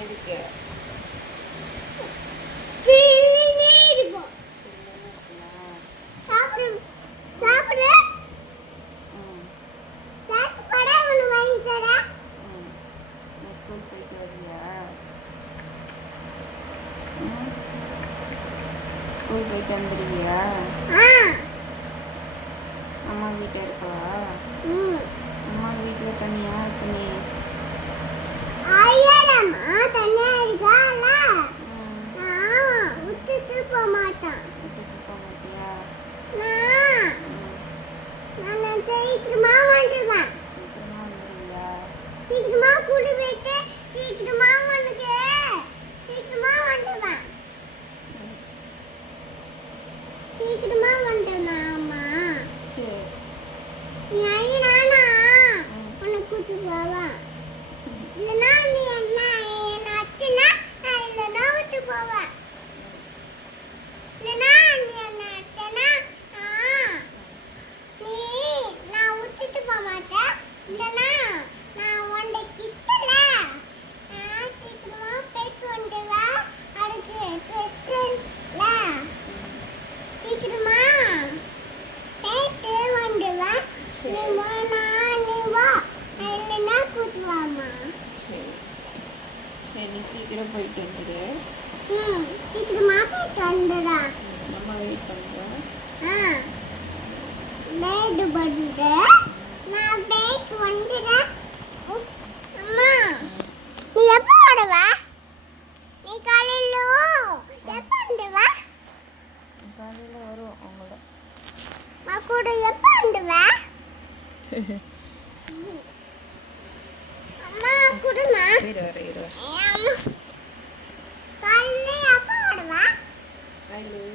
எதுக்கு? சில்லுனே இருக்கும். சில்லுன்னு இருக்குமா? சாப்பிடு சாப்பிடு. சாப்பிட ஒன்று வாங்கி தரேன். நீ ஸ்கூல் போயிட்டு வருவியா? ஸ்கூல் போயிட்டு வந்துடுவியா? அம்மா வீட்டில் இருக்கவா? அம்மா வீட்டில் தனியா இருக்க நீ? ஐயாடம்மா தனியா இருக்கால. நான் விட்டுட்டு போக மாட்டேன். விட்டுட்டு போக மாட்டியா? நான் சீக்கிரமா வந்துடுவேன். சீக்கிரமா வந்துடுவியா? சீக்கிரமா கூட்டி போயிட்டு சீக்கிரமா உனக்கு சீக்கிரமா வந்துடுவேன். சீக்கிரமா வந்துடுவேன் அம்மா. சரி. நீ நானா உன்னை கூட்டி போவேன். இல்லைன்னா நீ என்ன அச்சுன்னா நான் இல்லைன்னா விட்டு போவேன். இல்லைன்னா நீ என்ன அச்சனா நீ நான் விட்டுட்டு போக மாட்டேன். இல்லைன்னா நான் உன்னை கிட்டல சீக்கிரமா போயிட்டு வந்துடுவேன். அதுக்கு பிரச்சனை சீக்கிரமா போயிட்டு வந்துடுவேன். நீ வா இல்லைன்னா கூட்டுவாமா. சரி சரி, நீ சீக்கிரம் போயிட்டு வந்துடு. சீக்கிரமா போயிட்டு வந்துடா. நம்ம வெயிட் பண்ணுறோம். பேடு பண்டு நான் பேட் வந்துடுறேன். அம்மா நீ எப்போ வருவ? நீ காலையில எப்போ வந்துடுவ? காலையில் வரும் அவங்கள. நான் கூட எப்போ வந்துடுவ? அம்மா கூடமா இரு காலையில எப்போ வருவ? காலையில்